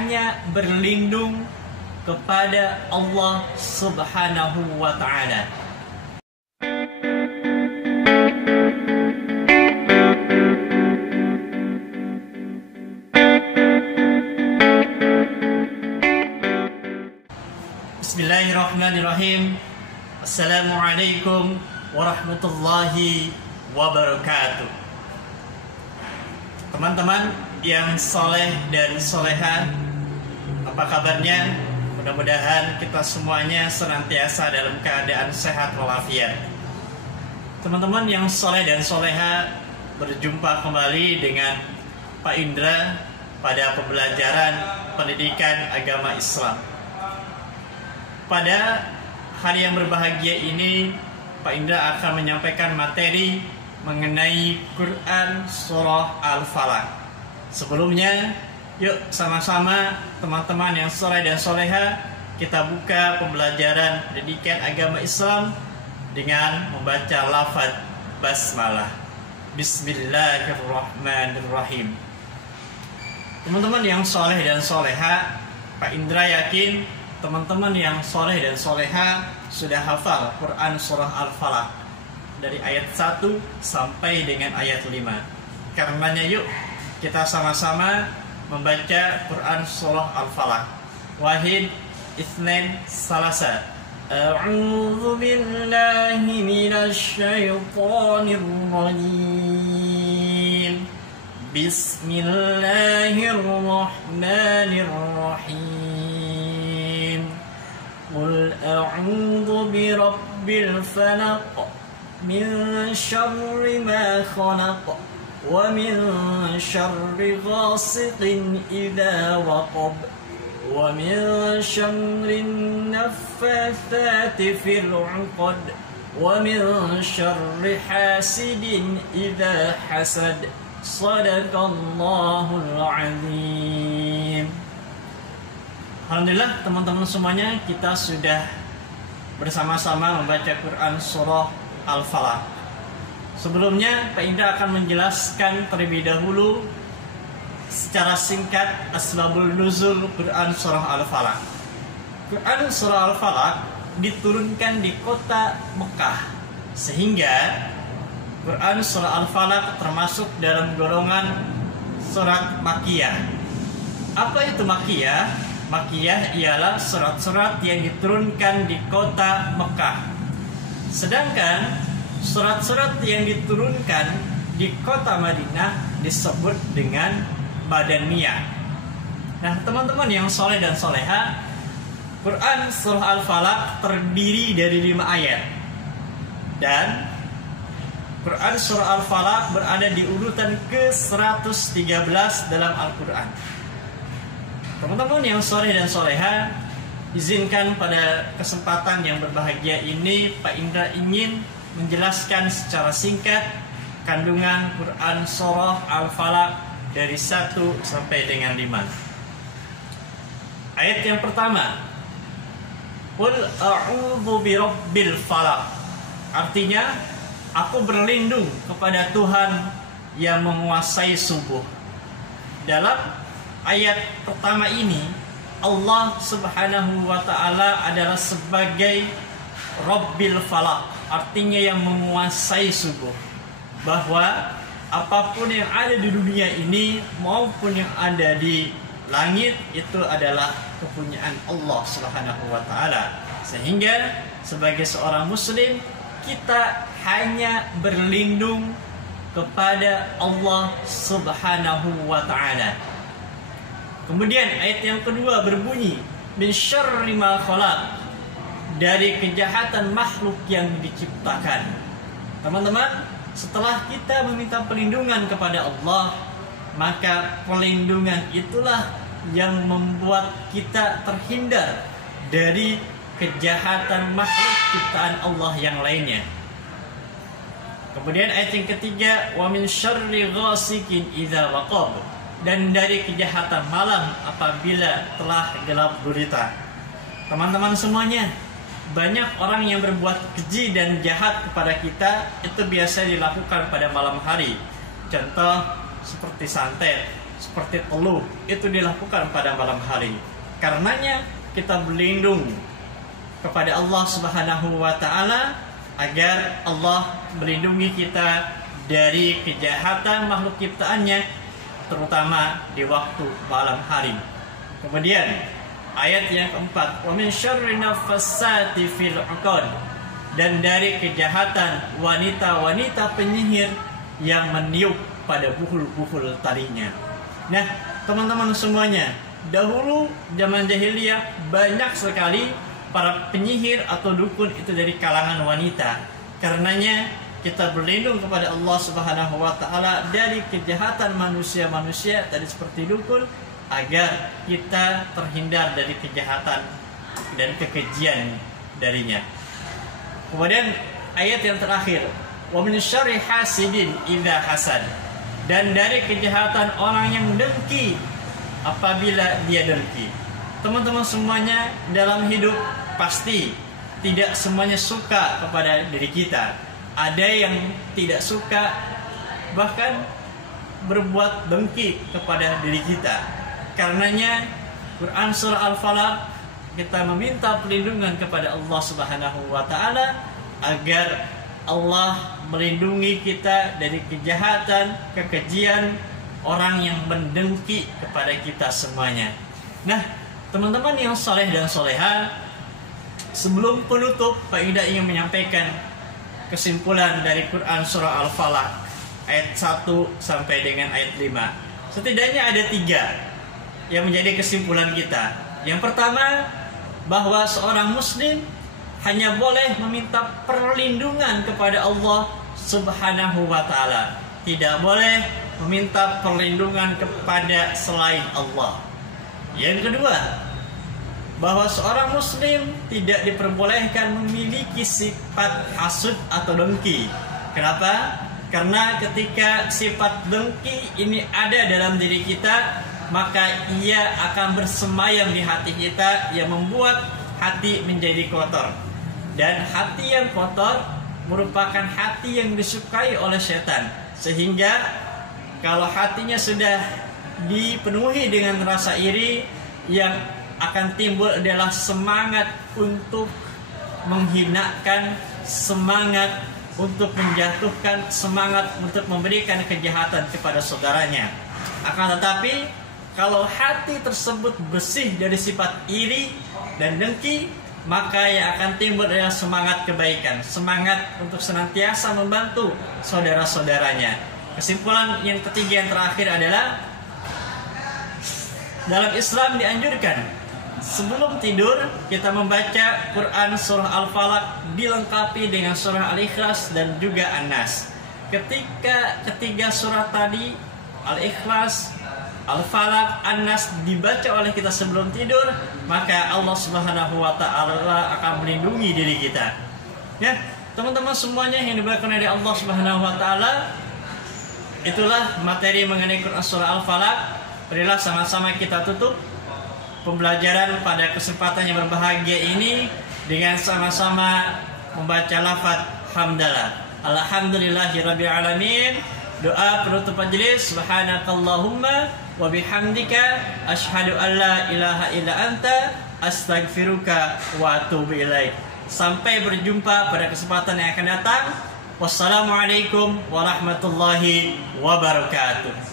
hanya berlindung kepada Allah Subhanahu wa Ta'ala. Bismillahirrahmanirrahim. Assalamualaikum warahmatullahi wabarakatuh. Teman-teman yang soleh dan soleha, apa kabarnya? Mudah-mudahan kita semuanya senantiasa dalam keadaan sehat walafiat. Teman-teman yang soleh dan soleha, berjumpa kembali dengan Pak Indra pada pembelajaran pendidikan agama Islam. Pada hari yang berbahagia ini, Pak Indra akan menyampaikan materi mengenai Quran Surah Al-Falaq. Sebelumnya, yuk sama-sama teman-teman yang soleh dan soleha, kita buka pembelajaran pendidikan agama Islam dengan membaca lafaz basmalah. Bismillahirrahmanirrahim. Teman-teman yang soleh dan soleha, Pak Indra yakin teman-teman yang soleh dan soleha sudah hafal Quran Surah Al-Falaq dari ayat 1 sampai dengan ayat 5. Karenanya yuk kita sama-sama membaca Quran Surah Al-Falaq. Wahid, Itsnain, Salasa. A'udzu billahi minasy syaithanir rajim. Bismillahirrahmanirrahim. Qul a'udzu birabbil falaq min syarri ma khalaq wa min syarri ghasiqin idza waqab wa min syarri naffatsati fil 'uqad wa min syarri hasidin idza hasad. Shadaqallahul azim. Alhamdulillah teman-teman semuanya, kita sudah bersama-sama membaca Quran Surah Al-Falaq. Sebelumnya Pak Indra akan menjelaskan terlebih dahulu secara singkat asbabul nuzul Quran Surah Al-Falaq. Quran Surah Al-Falaq diturunkan di kota Mekah, sehingga Quran Surah Al-Falaq termasuk dalam golongan surat Makkiyah. Apa itu Makkiyah? Makkiyah ialah surat-surat yang diturunkan di kota Mekah. Sedangkan surat-surat yang diturunkan di kota Madinah disebut dengan Madaniyah. Nah, teman-teman yang soleh dan soleha, Quran Surah Al-Falaq terdiri dari 5 ayat. Dan Quran Surah Al-Falaq berada di urutan ke-113 dalam Al-Quran. Teman-teman yang soleh dan soleha, izinkan pada kesempatan yang berbahagia ini Pak Indra ingin menjelaskan secara singkat kandungan Quran Surah Al-Falaq dari 1 sampai dengan 5. Ayat yang pertama, Qul a'udzu birabbil falaq. Artinya, aku berlindung kepada Tuhan yang menguasai subuh. Dalam ayat pertama ini, Allah Subhanahu wa Ta'ala adalah sebagai Rabbil Falaq, artinya yang menguasai subuh. Bahwa apapun yang ada di dunia ini maupun yang ada di langit itu adalah kepunyaan Allah Subhanahu wa Ta'ala. Sehingga sebagai seorang muslim, kita hanya berlindung kepada Allah Subhanahu wa Ta'ala. Kemudian ayat yang kedua berbunyi min syarri ma khalaq, dari kejahatan makhluk yang diciptakan. Teman-teman, setelah kita meminta perlindungan kepada Allah, maka perlindungan itulah yang membuat kita terhindar dari kejahatan makhluk ciptaan Allah yang lainnya. Kemudian ayat yang ketiga, wa min syarri ghasikin idza waqab, dan dari kejahatan malam apabila telah gelap gulita. Teman-teman semuanya, banyak orang yang berbuat keji dan jahat kepada kita itu biasa dilakukan pada malam hari. Contoh seperti santet, seperti teluh itu dilakukan pada malam hari. Karenanya kita berlindung kepada Allah Subhanahu wa taala agar Allah melindungi kita dari kejahatan makhluk ciptaannya, terutama di waktu malam hari. Kemudian ayat yang keempat, wa min syarri nafassati fil 'uqad, dan dari kejahatan wanita-wanita penyihir yang meniup pada buhul-buhul talinya. Nah, teman-teman semuanya, dahulu zaman jahiliyah banyak sekali para penyihir atau dukun itu dari kalangan wanita. Karenanya kita berlindung kepada Allah Subhanahu wa taala dari kejahatan manusia-manusia tadi seperti dukun, agar kita terhindar dari kejahatan dan kekejian darinya. Kemudian ayat yang terakhir, wa min syarri hasidin idza hasad, dan dari kejahatan orang yang dengki apabila dia dengki. Teman-teman semuanya, dalam hidup pasti tidak semuanya suka kepada diri kita. Ada yang tidak suka, bahkan berbuat dengki kepada diri kita. Karenanya Quran surah Al-Falaq kita meminta perlindungan kepada Allah Subhanahu wa taala agar Allah melindungi kita dari kejahatan, kekejian orang yang mendengki kepada kita semuanya. Nah, teman-teman yang soleh dan soleha, sebelum penutup, Pak Ida ingin menyampaikan kesimpulan dari Quran surah Al-Falaq ayat 1 sampai dengan ayat 5. Setidaknya ada 3 yang menjadi kesimpulan kita. Yang pertama, bahwa seorang muslim hanya boleh meminta perlindungan kepada Allah Subhanahu wa taala, tidak boleh meminta perlindungan kepada selain Allah. Yang kedua, bahwa seorang muslim tidak diperbolehkan memiliki sifat hasud atau dengki. Kenapa? Karena ketika sifat dengki ini ada dalam diri kita, maka ia akan bersemayam di hati kita yang membuat hati menjadi kotor. Dan hati yang kotor merupakan hati yang disukai oleh setan. Sehingga kalau hatinya sudah dipenuhi dengan rasa iri, yang akan timbul adalah semangat untuk menghinakan, semangat untuk menjatuhkan, semangat untuk memberikan kejahatan kepada saudaranya. Akan tetapi kalau hati tersebut bersih dari sifat iri dan dengki, maka yang akan timbul adalah semangat kebaikan, semangat untuk senantiasa membantu saudara-saudaranya. Kesimpulan yang ketiga yang terakhir adalah, dalam Islam dianjurkan sebelum tidur kita membaca Quran surah Al-Falaq dilengkapi dengan surah Al-Ikhlas dan juga An-Nas. Ketika ketiga surah tadi, Al-Ikhlas, Al-Falaq, An-Nas dibaca oleh kita sebelum tidur, maka Allah Subhanahu wa taala akan melindungi diri kita. Ya, teman-teman semuanya yang dimuliakan oleh Allah Subhanahu wa taala, itulah materi mengenai Quran surah Al-Falaq. Marilah sama-sama kita tutup pembelajaran pada kesempatan yang berbahagia ini dengan sama-sama membaca lafaz hamdalah. Alhamdulillahirabbil alamin. Doa penutup majelis, subhanakallahumma wa bihamdika asyhadu an la ilaha illa anta astaghfiruka wa atubu ilaik. Sampai berjumpa pada kesempatan yang akan datang. Wassalamualaikum warahmatullahi wabarakatuh.